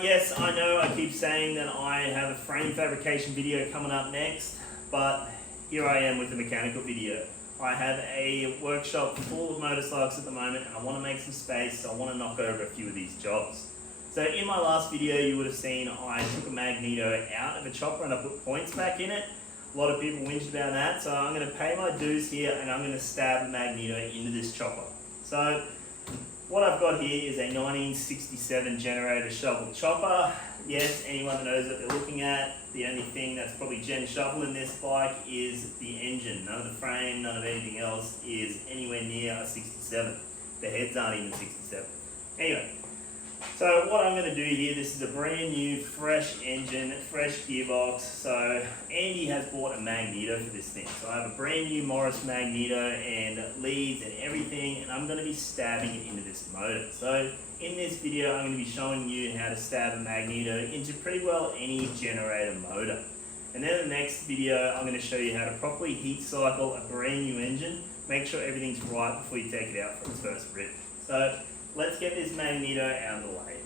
Alright, yes, I know I keep saying that I have a frame fabrication video coming up next, but here I am with the mechanical video. I have a workshop full of motorcycles at the moment and I want to make some space, so I want to knock over a few of these jobs. So in my last video you would have seen I took a Magneto out of a chopper and I put points back in it. A lot of people whinged about that, so I'm going to pay my dues here and I'm going to stab a Magneto into this chopper. So what I've got here is a 1967 generator shovel chopper. Yes, anyone that knows what they're looking at, the only thing that's probably gen shovel in this bike is the engine. None of the frame, none of anything else is anywhere near a 67. The heads aren't even 67. Anyway, so what I'm going to do here, this is a brand new, fresh engine, fresh gearbox. So Andy has bought a Magneto for this thing. So I have a brand new Morris Magneto and leads and everything, and I'm going to be stabbing it into this motor. So in this video, I'm going to be showing you how to stab a Magneto into pretty well any generator motor. And then in the next video, I'm going to show you how to properly heat cycle a brand new engine. Make sure everything's right before you take it out for its first rip. So let's get this Magneto out of the way.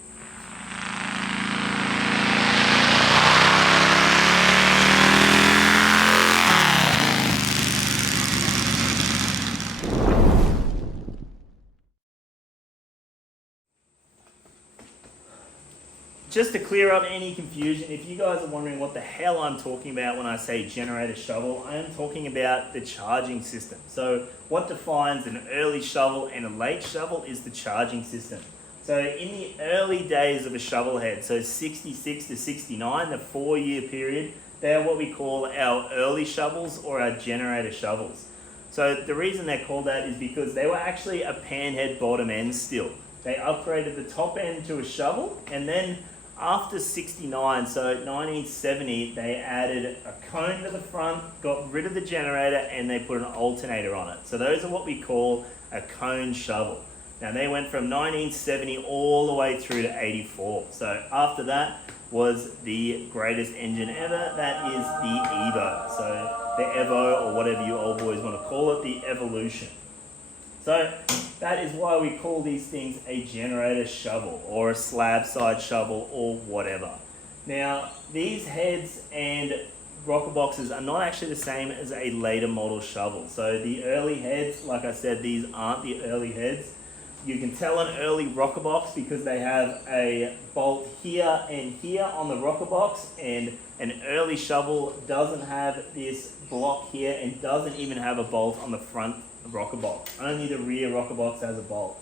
Just to clear up any confusion, if you guys are wondering what the hell I'm talking about when I say generator shovel, I am talking about the charging system. So what defines an early shovel and a late shovel is the charging system. So in the early days of a Shovelhead, so 66 to 69, the 4-year period, they are what we call our early shovels or our generator shovels. So the reason they're called that is because they were actually a panhead bottom end still. They upgraded the top end to a shovel, and then after 69, so 1970, they added a cone to the front, got rid of the generator, and they put an alternator on it. So those are what we call a cone shovel. Now they went from 1970 all the way through to 84. So after that was the greatest engine ever, that is the Evo. So the Evo, or whatever you old boys want to call it, the Evolution. So that is why we call these things a generator shovel or a slab side shovel or whatever. Now these heads and rocker boxes are not actually the same as a later model shovel. So the early heads, like I said, these aren't the early heads. You can tell an early rocker box because they have a bolt here and here on the rocker box, and an early shovel doesn't have this block here and doesn't even have a bolt on the front rocker box. Only the rear rocker box has a bolt.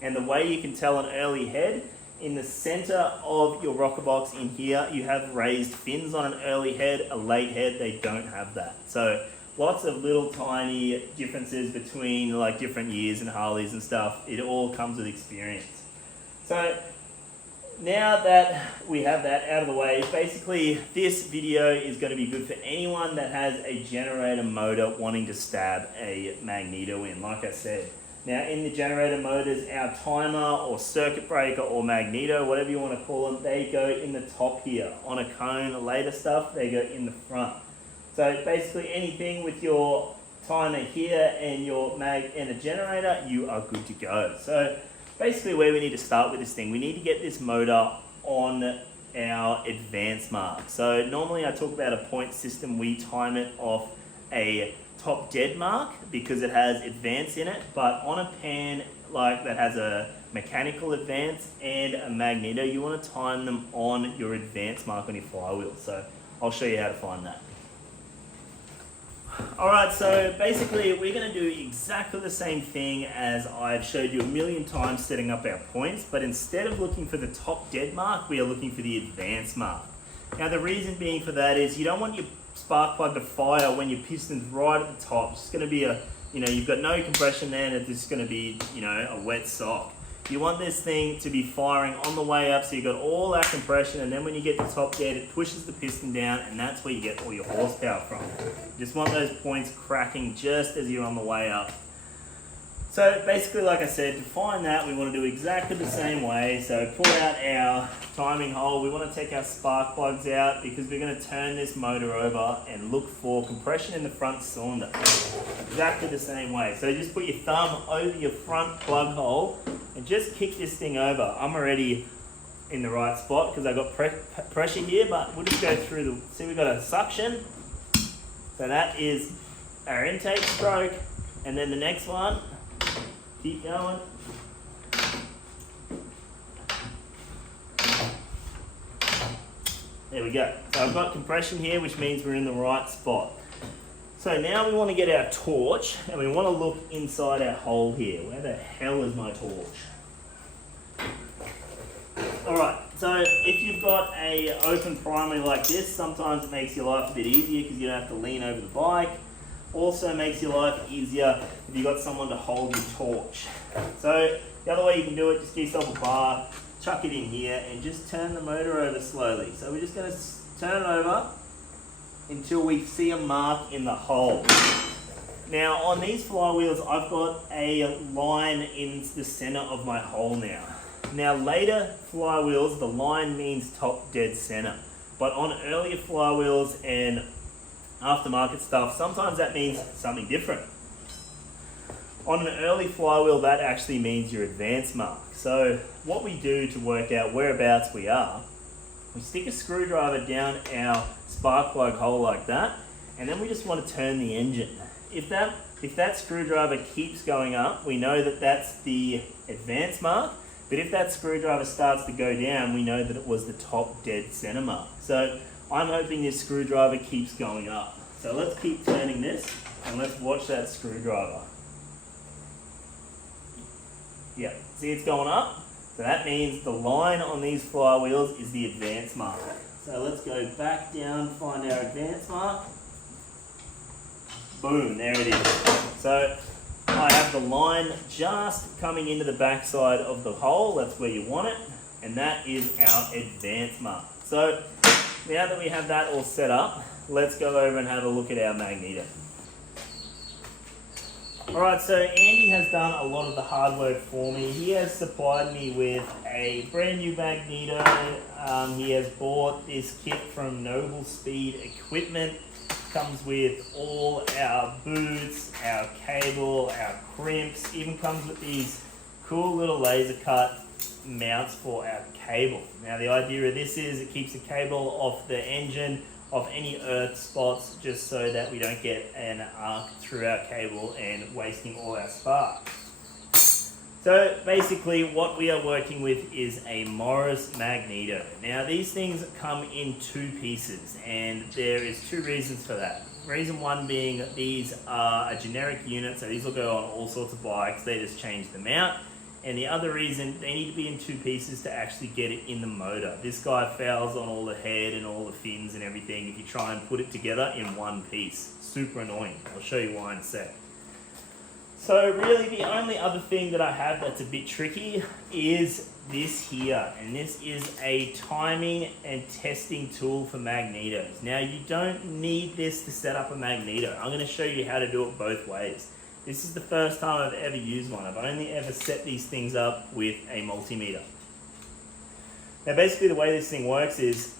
And the way you can tell an early head, in the center of your rocker box in here, you have raised fins on an early head. A late head, they don't have that. So lots of little tiny differences between like different years and Harleys and stuff. It all comes with experience. So now that we have that out of the way, basically this video is going to be good for anyone that has a generator motor wanting to stab a Magneto in, like I said. Now in the generator motors, our timer or circuit breaker or Magneto, whatever you want to call them, they go in the top here. On a cone, later stuff, they go in the front. So basically anything with your timer here and your mag and a generator, you are good to go. So basically where we need to start with this thing, we need to get this motor on our advance mark. So normally I talk about a point system. We time it off a top dead mark because it has advance in it, but on a pan like that has a mechanical advance and a Magneto, you want to time them on your advance mark on your flywheel. So I'll show you how to find that. Alright, so basically we're going to do exactly the same thing as I've showed you a million times setting up our points, but instead of looking for the top dead mark, we are looking for the advance mark. Now the reason being for that is you don't want your spark plug to fire when your piston's right at the top. It's going to be a, you've got no compression there and it's just going to be, a wet sock. You want this thing to be firing on the way up, so you've got all that compression, and then when you get to top dead, it pushes the piston down, and that's where you get all your horsepower from. You just want those points cracking just as you're on the way up. So basically, like I said, to find that, we want to do exactly the same way. So pull out our timing hole. We want to take our spark plugs out because we're going to turn this motor over and look for compression in the front cylinder. Exactly the same way. So just put your thumb over your front plug hole and just kick this thing over. I'm already in the right spot because I've got pressure here, but we'll just go through the, see we've got a suction. So that is our intake stroke, and then the next one, keep going. There we go. So I've got compression here, which means we're in the right spot. So now we want to get our torch, and we want to look inside our hole here. Where the hell is my torch? Alright, so if you've got a open primary like this, sometimes it makes your life a bit easier because you don't have to lean over the bike. Also makes your life easier if you've got someone to hold your torch. So the other way you can do it, just get yourself a bar, chuck it in here, and just turn the motor over slowly. So we're just going to turn it over until we see a mark in the hole. Now on these flywheels, I've got a line in the center of my hole now. Now later flywheels, the line means top dead center. But on earlier flywheels and aftermarket stuff, sometimes that means something different. On an early flywheel, that actually means your advance mark. So what we do to work out whereabouts we are, we stick a screwdriver down our spark plug hole like that, and then we just want to turn the engine. If that screwdriver keeps going up, we know that that's the advance mark. But if that screwdriver starts to go down, we know that it was the top dead center mark. So I'm hoping this screwdriver keeps going up. So let's keep turning this and let's watch that screwdriver. Yeah, see it's going up? So that means the line on these flywheels is the advance mark. So let's go back down, find our advance mark. Boom, there it is. So I have the line just coming into the backside of the hole, that's where you want it, and that is our advance mark. So now that we have that all set up, let's go over and have a look at our Magneto. Alright, so Andy has done a lot of the hard work for me. He has supplied me with a brand new Magneto. He has bought this kit from Noble Speed Equipment. Comes with all our boots, our cable, our crimps, even comes with these cool little laser cut mounts for our cable. Now the idea of this is it keeps the cable off the engine, off any earth spots, just so that we don't get an arc through our cable and wasting all our spark. So basically what we are working with is a Morris Magneto. Now these things come in two pieces, and there is two reasons for that. Reason one being these are a generic unit, so these will go on all sorts of bikes, they just change them out. And the other reason, they need to be in two pieces to actually get it in the motor. This guy fouls on all the head and all the fins and everything if you try and put it together in one piece. Super annoying. I'll show you why in a sec. So really the only other thing that I have that's a bit tricky is this here, and this is a timing and testing tool for magnetos. Now you don't need this to set up a magneto. I'm going to show you how to do it both ways. This is the first time I've ever used one. I've only ever set these things up with a multimeter. Now basically the way this thing works is,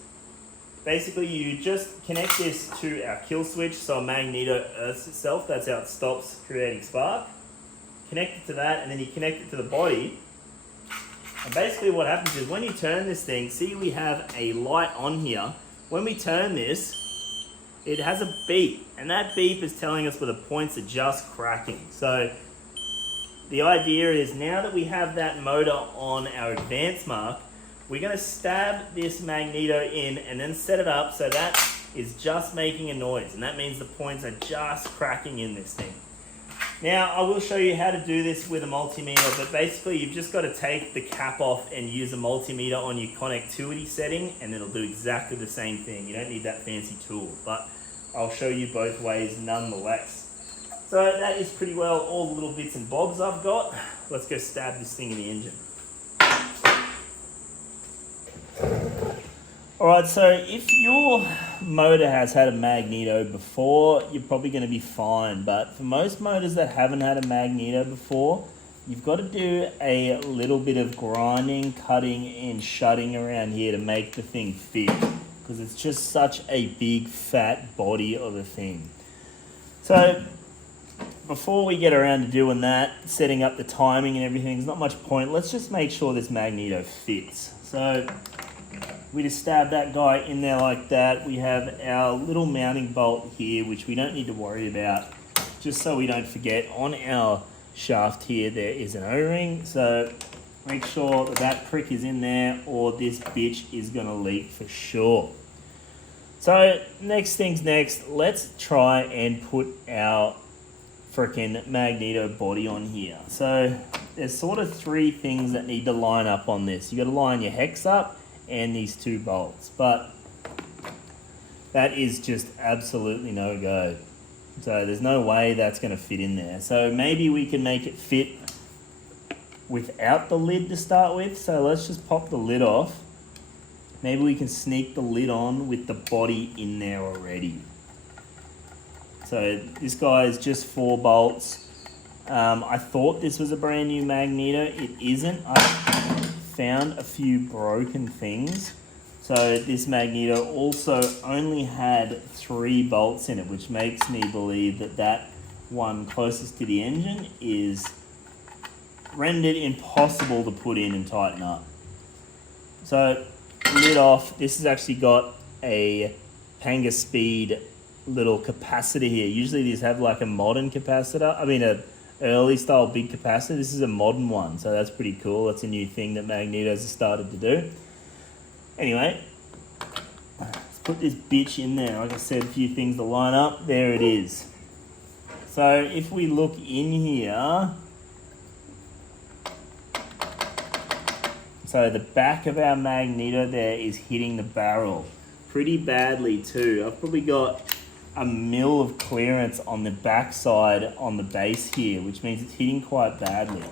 basically you just connect this to our kill switch so a magneto earths itself, that's how it stops creating spark. Connect it to that, and then you connect it to the body. And basically what happens is when you turn this thing, see we have a light on here. When we turn this, it has a beep, and that beep is telling us where the points are just cracking. So the idea is now that we have that motor on our advance mark, we're going to stab this magneto in and then set it up so that is just making a noise, and that means the points are just cracking in this thing. Now I will show you how to do this with a multimeter, but basically you've just got to take the cap off and use a multimeter on your connectivity setting, and it'll do exactly the same thing. You don't need that fancy tool, but I'll show you both ways nonetheless. So that is pretty well all the little bits and bobs I've got. Let's go stab this thing in the engine. Alright, so if your motor has had a magneto before, you're probably going to be fine. But for most motors that haven't had a magneto before, you've got to do a little bit of grinding, cutting, and shutting around here to make the thing fit, because it's just such a big fat body of a thing. So before we get around to doing that, setting up the timing and everything, there's not much point. Let's just make sure this magneto fits. So we just stab that guy in there like that. We have our little mounting bolt here, which we don't need to worry about. Just so we don't forget, on our shaft here there is an O-ring. So make sure that that prick is in there or this bitch is going to leak for sure. So next things next, let's try and put our freaking Magneto body on here. So there's sort of three things that need to line up on this. You got to line your hex up and these two bolts, but that is just absolutely no go. So there's no way that's going to fit in there. So maybe we can make it fit without the lid to start with. So let's just pop the lid off. Maybe we can sneak the lid on with the body in there already. So this guy is just 4 bolts. I thought this was a brand new Magneto. It isn't. I found a few broken things. So this Magneto also only had 3 bolts in it, which makes me believe that that one closest to the engine is rendered impossible to put in and tighten up. So lid off. This has actually got a Panga Speed little capacitor here. Usually these have like a modern capacitor. I mean a early style big capacitor. This is a modern one, so that's pretty cool. That's a new thing that Magneto's has started to do. Anyway, let's put this bitch in there. Like I said, a few things to line up. There it is. So if we look in here, so the back of our Magneto there is hitting the barrel pretty badly too. I've probably got a mil of clearance on the back side on the base here, which means it's hitting quite badly.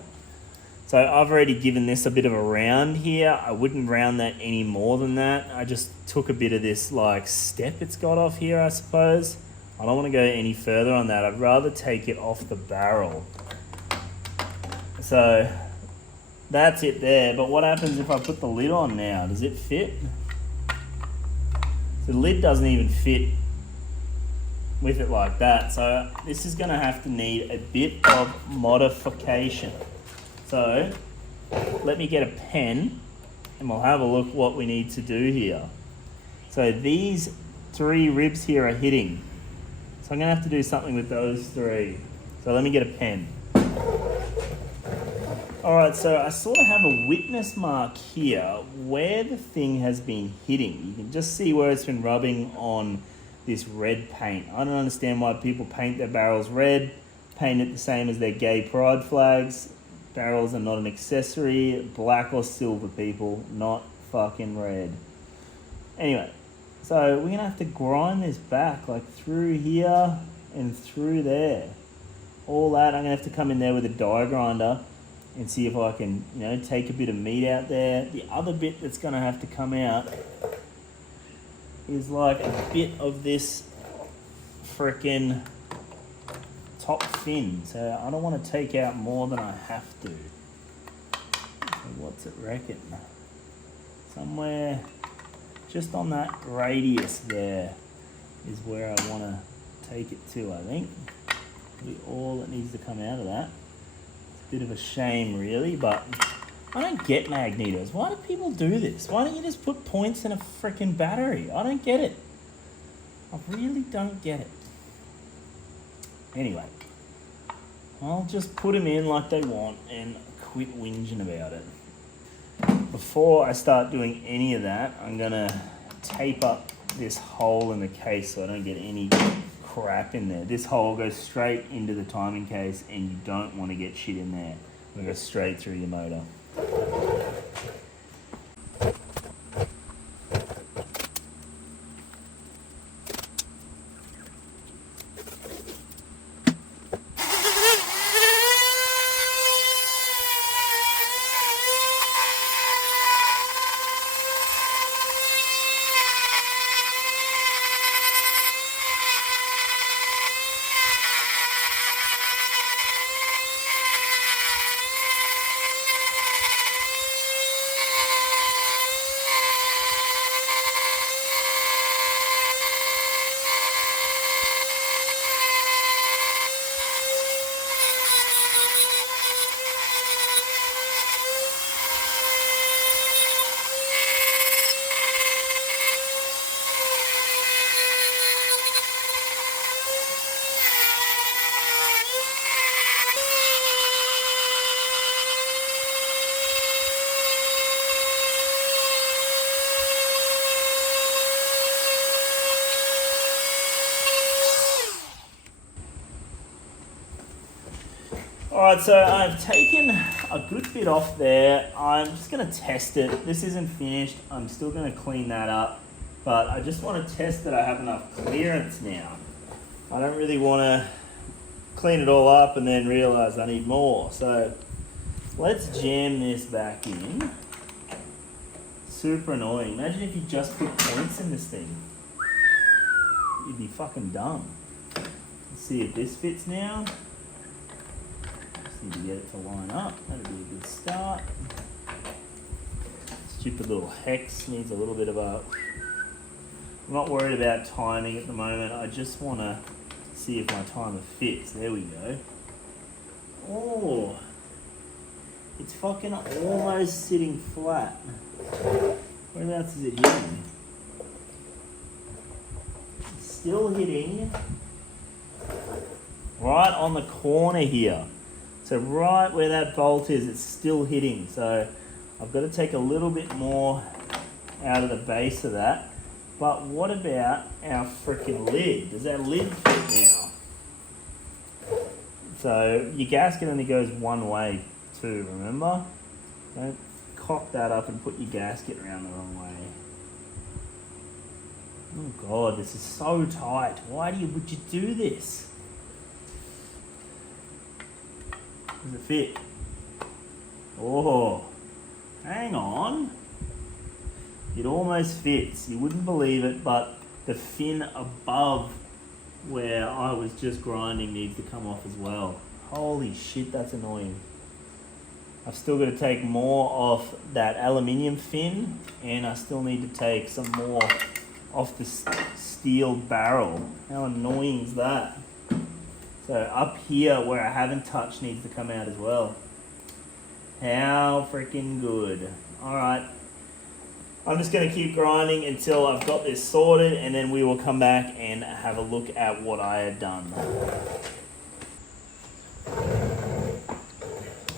So I've already given this a bit of a round here. I wouldn't round that any more than that. I just took a bit of this like step it's got off here, I suppose. I don't want to go any further on that. I'd rather take it off the barrel. So that's it there. But what happens if I put the lid on now? Does it fit? So the lid doesn't even fit with it like that. So this is going to have to need a bit of modification. So let me get a pen and we'll have a look what we need to do here. So these 3 ribs here are hitting. So I'm going to have to do something with those 3. So let me get a pen. Alright, so I sort of have a witness mark here where the thing has been hitting. You can just see where it's been rubbing on this red paint. I don't understand why people paint their barrels red, paint it the same as their gay pride flags. Barrels are not an accessory. Black or silver, people, not fucking red. Anyway, so we're going to have to grind this back like through here and through there. All that, I'm going to have to come in there with a die grinder and see if I can, you know, take a bit of meat out there. The other bit that's going to have to come out is like a bit of this frickin' top fin. So I don't want to take out more than I have to. So what's it reckon? Somewhere just on that radius there is where I want to take it to, I think. Be all that needs to come out of that. It's a bit of a shame really, but I don't get Magnetos. Why do people do this? Why don't you just put points in a freaking battery? I don't get it. I really don't get it. Anyway, I'll just put them in like they want and quit whinging about it. Before I start doing any of that, I'm going to tape up this hole in the case so I don't get any crap in there. This hole goes straight into the timing case and you don't want to get shit in there. It goes straight through your motor. Alright, so I've taken a good bit off there. I'm just going to test it. This isn't finished. I'm still going to clean that up. But I just want to test that I have enough clearance now. I don't really want to clean it all up and then realise I need more. So let's jam this back in. Super annoying. Imagine if you just put points in this thing. You'd be fucking dumb. Let's see if this fits now. Need to get it to line up. That'd be a good start. Stupid little hex needs a little bit of a... I'm not worried about timing at the moment. I just want to see if my timer fits. There we go. Oh, it's fucking almost sitting flat. Whereabouts is it hitting? It's still hitting right on the corner here. So right where that bolt is, it's still hitting. So I've got to take a little bit more out of the base of that. But what about our freaking lid? Does our lid fit now? So your gasket only goes one way too, remember? Don't cock that up and put your gasket around the wrong way. Oh God, this is so tight. Why would you do this? Does it fit? Oh, hang on. It almost fits. You wouldn't believe it, but the fin above where I was just grinding needs to come off as well. Holy shit, that's annoying. I've still got to take more off that aluminium fin, and I still need to take some more off the steel barrel. How annoying is that? So up here where I haven't touched needs to come out as well. How freaking good. Alright. I'm just going to keep grinding until I've got this sorted, and then we will come back and have a look at what I had done.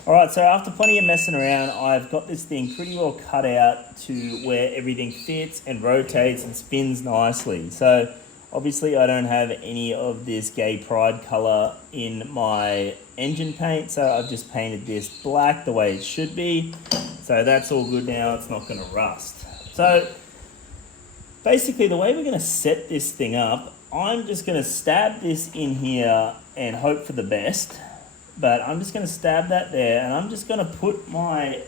Alright, so after plenty of messing around, I've got this thing pretty well cut out to where everything fits and rotates and spins nicely. So obviously I don't have any of this Gay Pride colour in my engine paint, so I've just painted this black the way it should be. So that's all good now, it's not going to rust. So basically the way we're going to set this thing up, I'm just going to stab this in here and hope for the best. But I'm just going to stab that there, and I'm just going to put my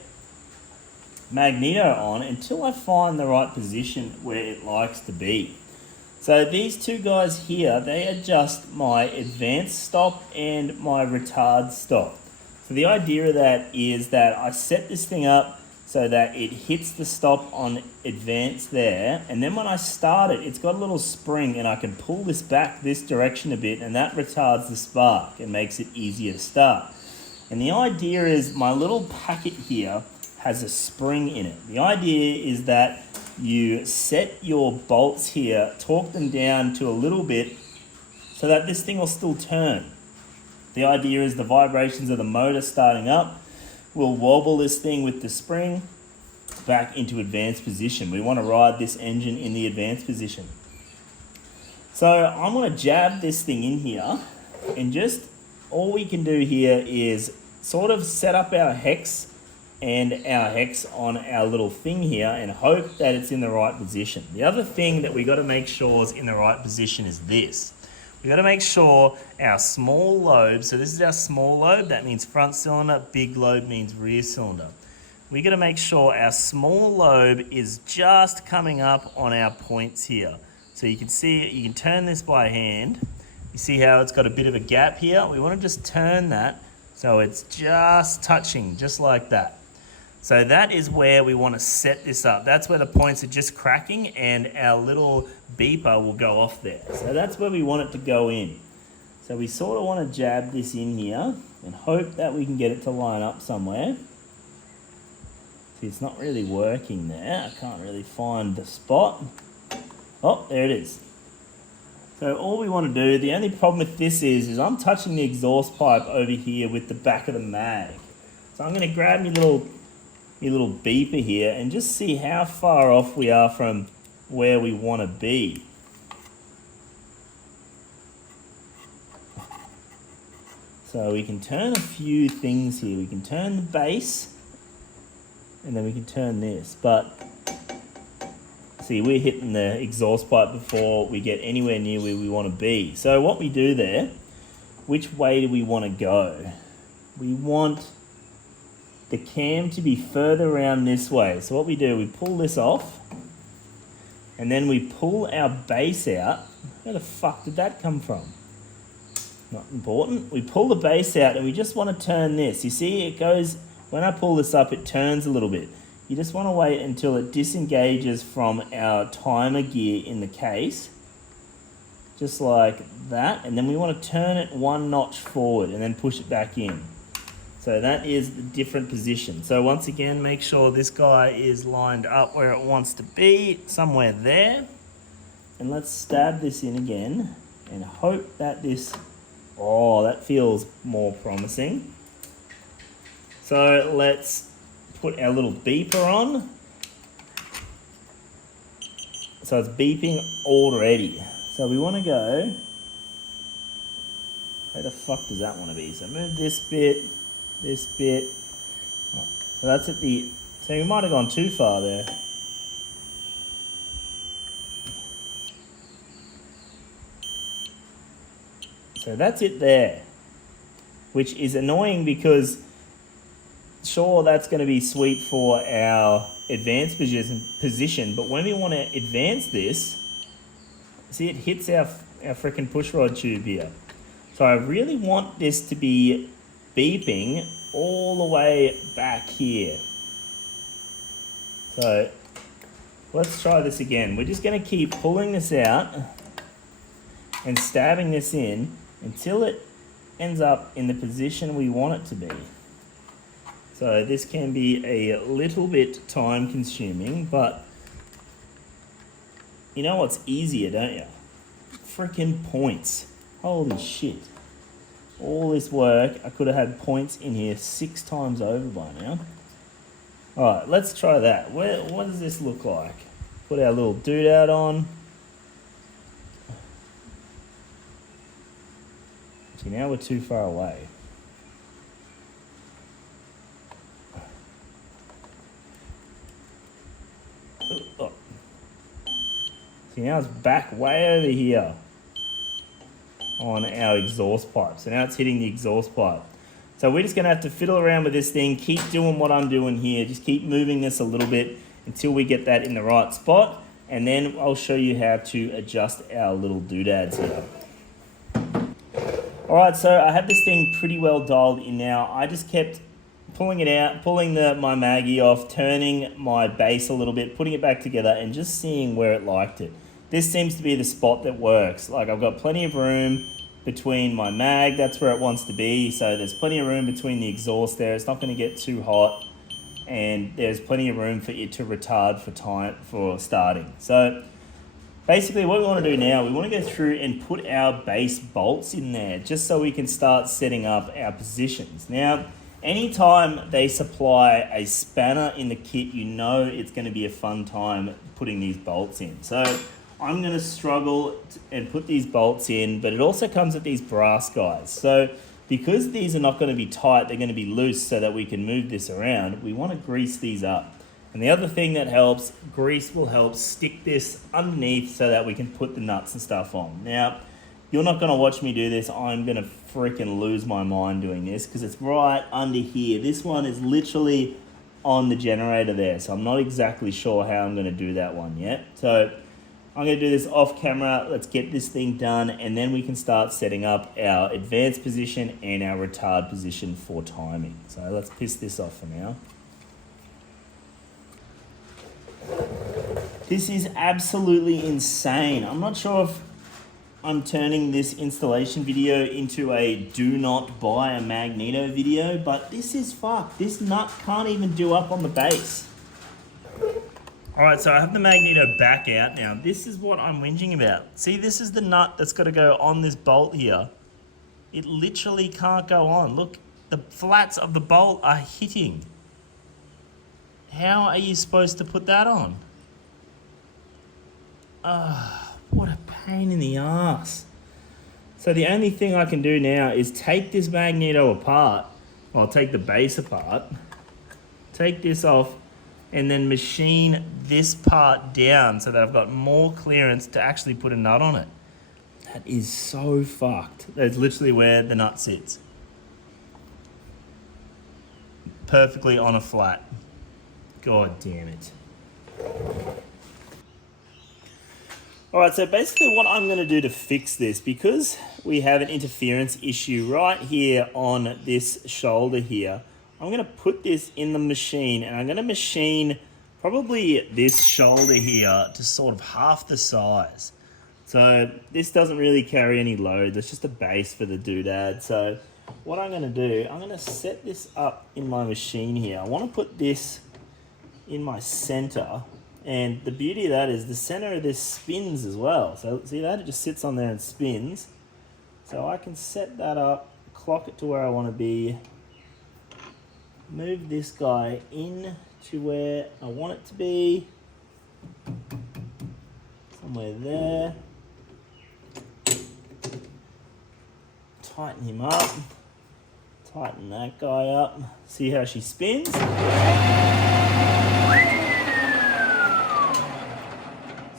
Magneto on until I find the right position where it likes to be. So these two guys here, they adjust my advance stop and my retard stop. So the idea of that is that I set this thing up so that it hits the stop on advance there, and then when I start it, it's got a little spring and I can pull this back this direction a bit, and that retards the spark and makes it easier to start. And the idea is my little packet here has a spring in it. The idea is that you set your bolts here, torque them down to a little bit so that this thing will still turn. The idea is the vibrations of the motor starting up will wobble this thing with the spring back into advanced position. We want to ride this engine in the advanced position. So I'm going to jab this thing in here, and just all we can do here is sort of set up our hex and our hex on our little thing here and hope that it's in the right position. The other thing that we got to make sure is in the right position is this. We got to make sure our small lobe, so this is our small lobe, that means front cylinder, big lobe means rear cylinder. We got to make sure our small lobe is just coming up on our points here. So you can see, you can turn this by hand. You see how it's got a bit of a gap here? We want to just turn that so it's just touching, just like that. So that is where we want to set this up. That's where the points are just cracking and our little beeper will go off there. So that's where we want it to go in. So we sort of want to jab this in here and hope that we can get it to line up somewhere. See, it's not really working there. I can't really find the spot. Oh, there it is. So all we want to do, the only problem with this is I'm touching the exhaust pipe over here with the back of the mag. So I'm going to grab my little beeper here and just see how far off we are from where we want to be. So we can turn a few things here. We can turn the base, and then we can turn this. But see, we're hitting the exhaust pipe before we get anywhere near where we want to be. So what we do there, which way do we want to go? We want the cam to be further around this way. So what we do, we pull this off, and then we pull our base out. Where the fuck did that come from? Not important. We pull the base out and we just want to turn this. You see, it goes, when I pull this up, it turns a little bit. You just want to wait until it disengages from our timer gear in the case. Just like that. And then we want to turn it one notch forward and then push it back in. So that is the different position. So once again, make sure this guy is lined up where it wants to be, somewhere there. And let's stab this in again and hope that this... Oh, that feels more promising. So let's put our little beeper on. So it's beeping already. So we want to go... Where the fuck does that want to be? So move this bit, this bit. Oh, so that's at the... So we might have gone too far there. So that's it there, which is annoying because sure, that's going to be sweet for our advanced position, but when we want to advance this, see, it hits our freaking pushrod tube here. So I really want this to be beeping all the way back here. So let's try this again. We're just going to keep pulling this out and stabbing this in until it ends up in the position we want it to be. So this can be a little bit time consuming, but you know what's easier, don't you? Freaking points. Holy shit. All this work, I could have had points in here 6 times over by now. Alright, let's try that. What does this look like? Put our little dude out on. See, now we're too far away. Oh. See, now it's back way over here on our exhaust pipe. So now it's hitting the exhaust pipe. So we're just going to have to fiddle around with this thing, keep doing what I'm doing here, just keep moving this a little bit until we get that in the right spot, and then I'll show you how to adjust our little doodads here. Alright, so I have this thing pretty well dialed in now. I just kept pulling it out, pulling my Maggie off, turning my base a little bit, putting it back together, and just seeing where it liked it. This seems to be the spot that works. Like, I've got plenty of room between my mag, that's where it wants to be, so there's plenty of room between the exhaust there, it's not going to get too hot, and there's plenty of room for it to retard for starting. So basically what we want to do now, we want to go through and put our base bolts in there, just so we can start setting up our positions. Now, anytime they supply a spanner in the kit, you know it's going to be a fun time putting these bolts in. So I'm going to struggle and put these bolts in, but it also comes with these brass guys. So because these are not going to be tight, they're going to be loose so that we can move this around, we want to grease these up. And the other thing that helps, grease will help stick this underneath so that we can put the nuts and stuff on. Now, you're not going to watch me do this. I'm going to freaking lose my mind doing this because it's right under here. This one is literally on the generator there, so I'm not exactly sure how I'm going to do that one yet. So I'm going to do this off camera. Let's get this thing done, and then we can start setting up our advanced position and our retard position for timing. So let's piss this off for now. This is absolutely insane. I'm not sure if I'm turning this installation video into a do not buy a Magneto video, but this is fucked. This nut can't even do up on the base. Alright, so I have the Magneto back out now. This is what I'm whinging about. See, this is the nut that's got to go on this bolt here. It literally can't go on. Look, the flats of the bolt are hitting. How are you supposed to put that on? What a pain in the ass. So the only thing I can do now is take this Magneto apart. I'll take the base apart, take this off, and then machine this part down so that I've got more clearance to actually put a nut on it. That is so fucked. That's literally where the nut sits. Perfectly on a flat. God damn it. Alright, so basically what I'm going to do to fix this, because we have an interference issue right here on this shoulder here, I'm going to put this in the machine and I'm going to machine probably this shoulder here to sort of half the size. So this doesn't really carry any load, it's just a base for the doodad. So what I'm going to do, I'm going to set this up in my machine here. I want to put this in my center. And the beauty of that is the center of this spins as well. So see that? It just sits on there and spins. So I can set that up, clock it to where I want to be, move this guy in to where I want it to be, somewhere there, tighten him up, tighten that guy up, see how she spins?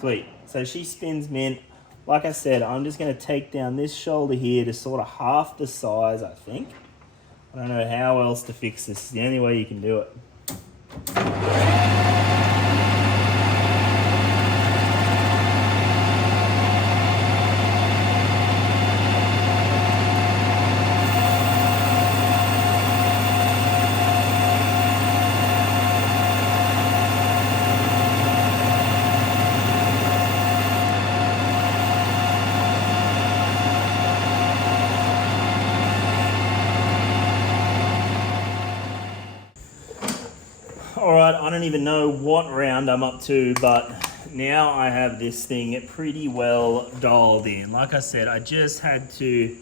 Sweet. So she spins mint. Like I said, I'm just going to take down this shoulder here to sort of half the size, I think. I don't know how else to fix this. It's the only way you can do it. Alright, I don't even know what round I'm up to, but now I have this thing pretty well dialed in. Like I said, I just had to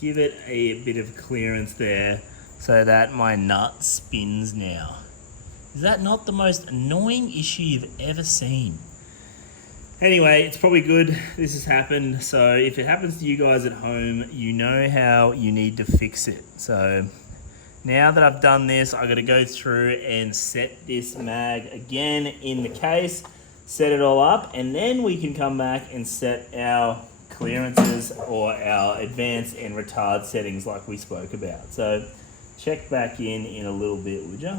give it a bit of clearance there so that my nut spins now. Is that not the most annoying issue you've ever seen? Anyway, it's probably good this has happened, so if it happens to you guys at home, you know how you need to fix it. So now that I've done this, I've got to go through and set this mag again in the case, set it all up, and then we can come back and set our clearances or our advanced and retard settings like we spoke about. So check back in a little bit, would you?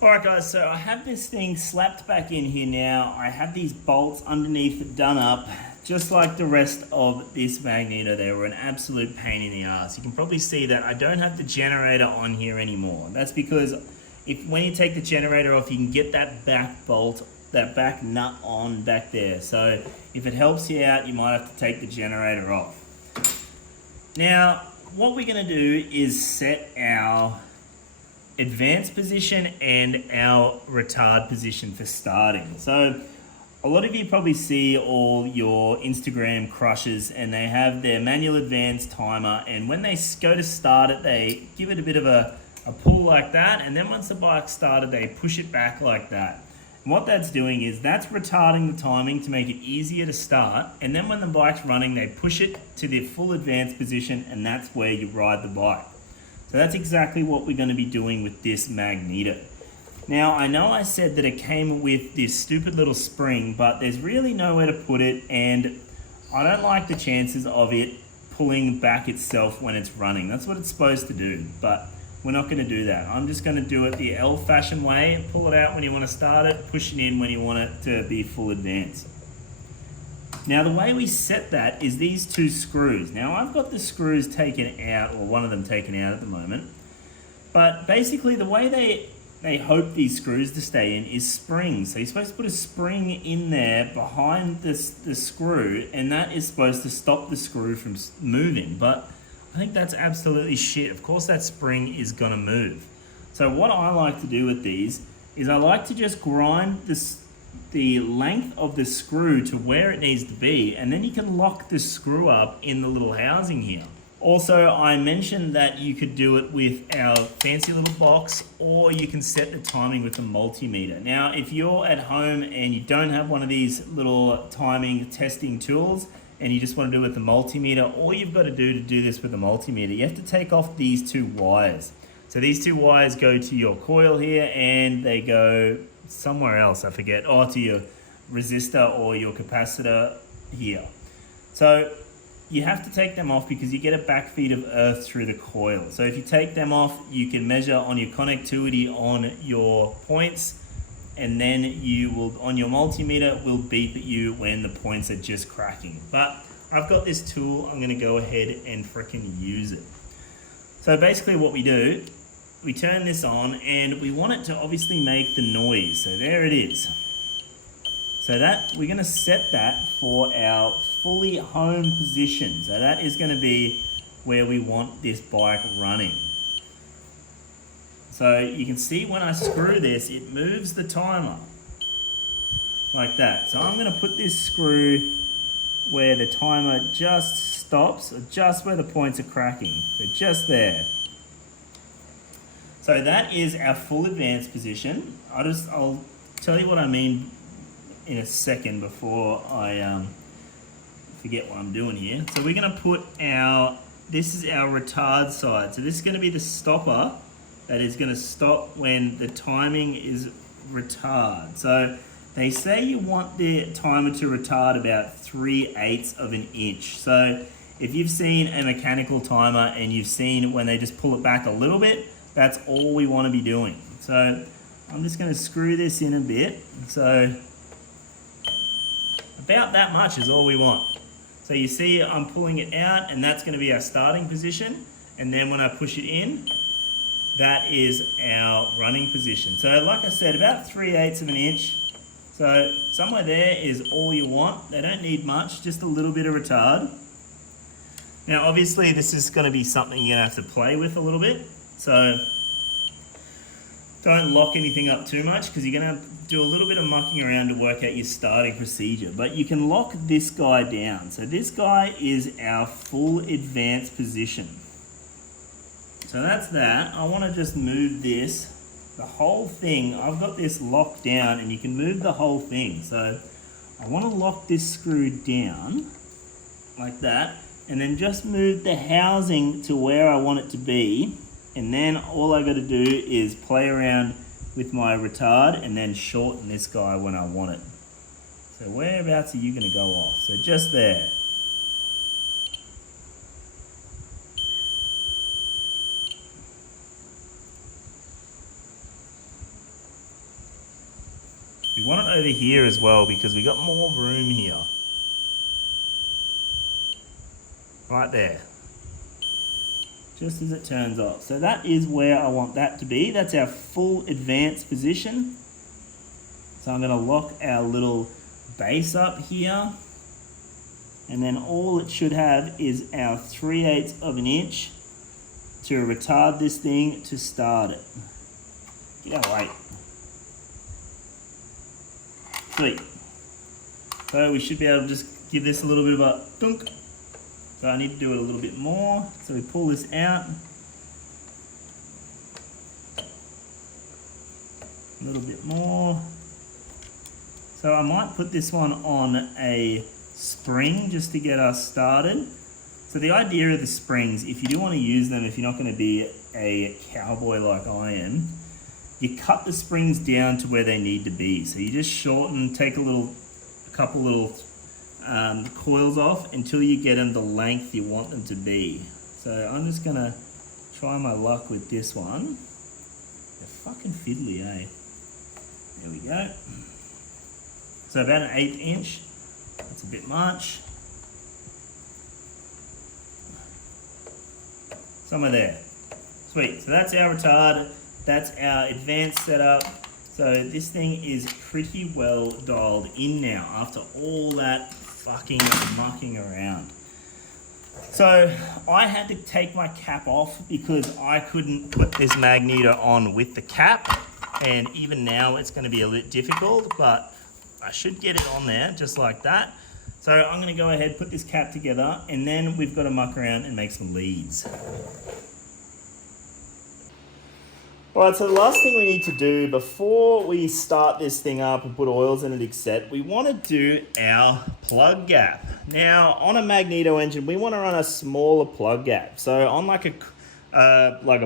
Alright guys, so I have this thing slapped back in here now. I have these bolts underneath done up. Just like the rest of this Magneto, they were an absolute pain in the ass. You can probably see that I don't have the generator on here anymore. That's because when you take the generator off, you can get that back bolt, that back nut on back there. So if it helps you out, you might have to take the generator off. Now, what we're going to do is set our advanced position and our retard position for starting. So a lot of you probably see all your Instagram crushes and they have their manual advance timer, and when they go to start it, they give it a bit of a pull like that, and then once the bike's started, they push it back like that. And what that's doing is that's retarding the timing to make it easier to start, and then when the bike's running, they push it to the full advanced position, and that's where you ride the bike. So that's exactly what we're going to be doing with this Magneto. Now, I know I said that it came with this stupid little spring, but there's really nowhere to put it, and I don't like the chances of it pulling back itself when it's running. That's what it's supposed to do, but we're not going to do that. I'm just going to do it the old-fashioned way, pull it out when you want to start it, push it in when you want it to be full advance. Now, the way we set that is these two screws. Now, I've got the screws taken out, or one of them taken out at the moment, but basically the way they hope these screws to stay in is springs. So you're supposed to put a spring in there behind the screw, and that is supposed to stop the screw from moving. But I think that's absolutely shit. Of course that spring is gonna move. So what I like to do with these is I like to just grind the length of the screw to where it needs to be, and then you can lock the screw up in the little housing here. Also, I mentioned that you could do it with our fancy little box, or you can set the timing with the multimeter. Now, if you're at home and you don't have one of these little timing testing tools, and you just want to do it with the multimeter, all you've got to do this with the multimeter, you have to take off these two wires. So these two wires go to your coil here, and they go somewhere else, I forget, or to your resistor or your capacitor here. So you have to take them off because you get a backfeed of earth through the coil. So if you take them off, you can measure on your connectivity on your points, and then you will, on your multimeter, will beep at you when the points are just cracking. But I've got this tool, I'm gonna go ahead and frickin' use it. So basically what we do, we turn this on and we want it to obviously make the noise. So there it is. So that, we're gonna set that for our fully home position. So that is gonna be where we want this bike running. So you can see when I screw this, it moves the timer like that. So I'm gonna put this screw where the timer just stops, or just where the points are cracking. So just there. So that is our full advanced position. I'll tell you what I mean in a second before I forget what I'm doing here. So we're gonna put this is our retard side. So this is gonna be the stopper that is gonna stop when the timing is retard. So they say you want the timer to retard about 3/8 of an inch. So if you've seen a mechanical timer and you've seen when they just pull it back a little bit, that's all we wanna be doing. So I'm just gonna screw this in a bit. So about that much is all we want. So you see I'm pulling it out, and that's gonna be our starting position. And then when I push it in, that is our running position. So like I said, about 3/8 of an inch. So somewhere there is all you want. They don't need much, just a little bit of retard. Now obviously this is gonna be something you're gonna have to play with a little bit. So don't lock anything up too much, because you're gonna do a little bit of mucking around to work out your starting procedure. But you can lock this guy down. So this guy is our full advanced position. So that's that. I want to just move this, the whole thing. I've got this locked down, and you can move the whole thing. So I want to lock this screw down like that, and then just move the housing to where I want it to be. And then all I got to do is play around with my retard and then shorten this guy when I want it. So whereabouts are you going to go off? So just there. We want it over here as well because we got more room here. Right there. Just as it turns off. So that is where I want that to be. That's our full advanced position. So I'm going to lock our little base up here. And then all it should have is our 3/8 of an inch to retard this thing to start it. Get away. Sweet. So we should be able to just give this a little bit of a dunk. So I need to do it a little bit more. So we pull this out. A little bit more. So I might put this one on a spring just to get us started. So the idea of the springs, if you do want to use them, if you're not going to be a cowboy like I am, you cut the springs down to where they need to be. So you just shorten, take a couple little coils off until you get them the length you want them to be. So I'm just gonna try my luck with this one. They're fucking fiddly, eh? There we go. So about an 1/8 inch. That's a bit much. Somewhere there. Sweet. So that's our retard. That's our advanced setup. So this thing is pretty well dialed in now after all that fucking mucking around. So I had to take my cap off because I couldn't put this Magneto on with the cap, and even now it's going to be a little difficult, but I should get it on there just like that. So I'm going to go ahead, put this cap together, and then we've got to muck around and make some leads. Alright, so the last thing we need to do before we start this thing up and put oils in it, etc., we want to do our plug gap. Now, on a Magneto engine, we want to run a smaller plug gap. So on like a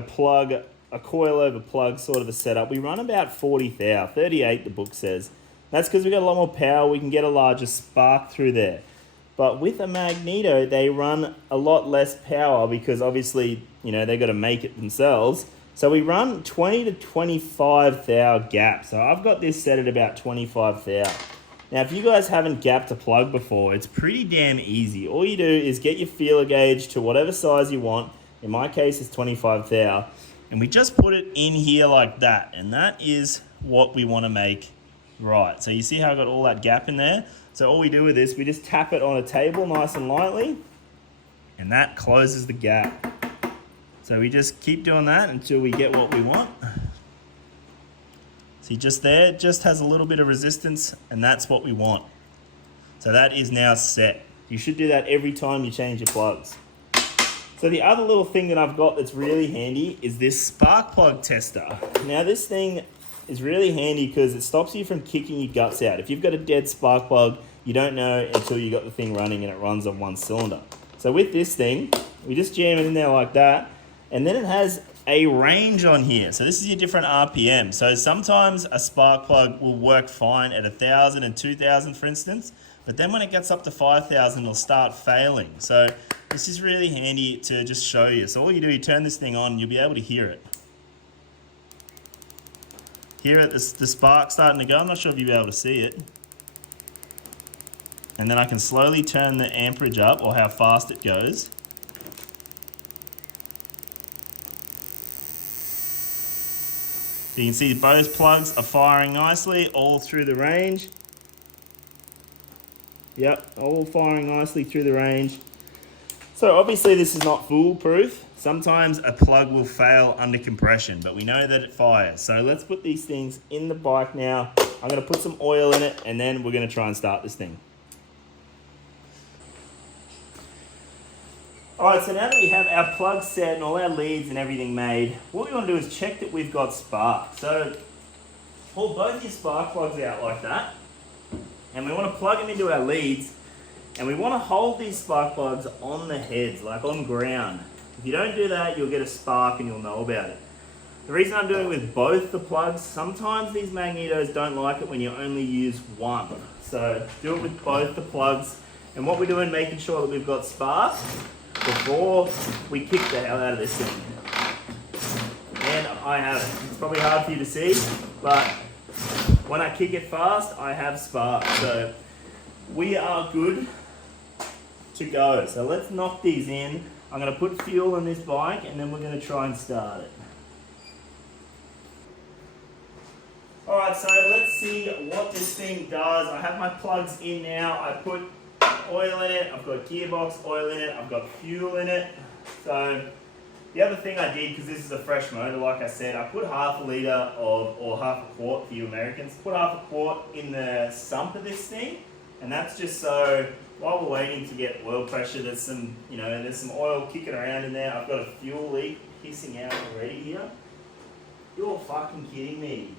plug, a coil over plug sort of a setup, we run about 40 thou, 38 the book says. That's because we've got a lot more power, we can get a larger spark through there. But with a Magneto, they run a lot less power because obviously, you know, they've got to make it themselves. So we run 20 to 25 thou gap. So I've got this set at about 25 thou. Now, if you guys haven't gapped a plug before, it's pretty damn easy. All you do is get your feeler gauge to whatever size you want. In my case, it's 25 thou. And we just put it in here like that. And that is what we want to make right. So you see how I got all that gap in there? So all we do with this, we just tap it on a table nice and lightly. And that closes the gap. So we just keep doing that until we get what we want. See, just there, it just has a little bit of resistance, and that's what we want. So that is now set. You should do that every time you change your plugs. So the other little thing that I've got that's really handy is this spark plug tester. Now this thing is really handy because it stops you from kicking your guts out. If you've got a dead spark plug, you don't know until you got the thing running and it runs on one cylinder. So with this thing, we just jam it in there like that. And then it has a range on here. So this is your different RPM. So sometimes a spark plug will work fine at 1,000 and 2,000, for instance. But then when it gets up to 5,000, it'll start failing. So this is really handy to just show you. So all you do, you turn this thing on, and you'll be able to hear it. Hear it, the spark starting to go. I'm not sure if you'll be able to see it. And then I can slowly turn the amperage up, or how fast it goes. So you can see both plugs are firing nicely all through the range. Yep, all firing nicely through the range. So obviously this is not foolproof. Sometimes a plug will fail under compression, but we know that it fires. So let's put these things in the bike now. I'm going to put some oil in it, and then we're going to try and start this thing. Alright, so now that we have our plug set and all our leads and everything made, what we want to do is check that we've got spark. So pull both your spark plugs out like that, and we want to plug them into our leads, and we want to hold these spark plugs on the heads, like on ground. If you don't do that, you'll get a spark and you'll know about it. The reason I'm doing it with both the plugs, sometimes these Magnetos don't like it when you only use one. So do it with both the plugs, and what we're doing, making sure that we've got spark before we kick the hell out of this thing. And I have it. It's probably hard for you to see, but when I kick it fast, I have spark. So we are good to go. So let's knock these in. I'm going to put fuel in this bike, and then we're going to try and start it. Alright, so let's see what this thing does. I have my plugs in now. I put oil in it, I've got gearbox oil in it, I've got fuel in it. So the other thing I did, because this is a fresh motor, like I said, I put half a litre of, or half a quart for you Americans, put half a quart in the sump of this thing, and that's just so while we're waiting to get oil pressure, there's some, you know, there's some oil kicking around in there. I've got a fuel leak pissing out already here. You're fucking kidding me.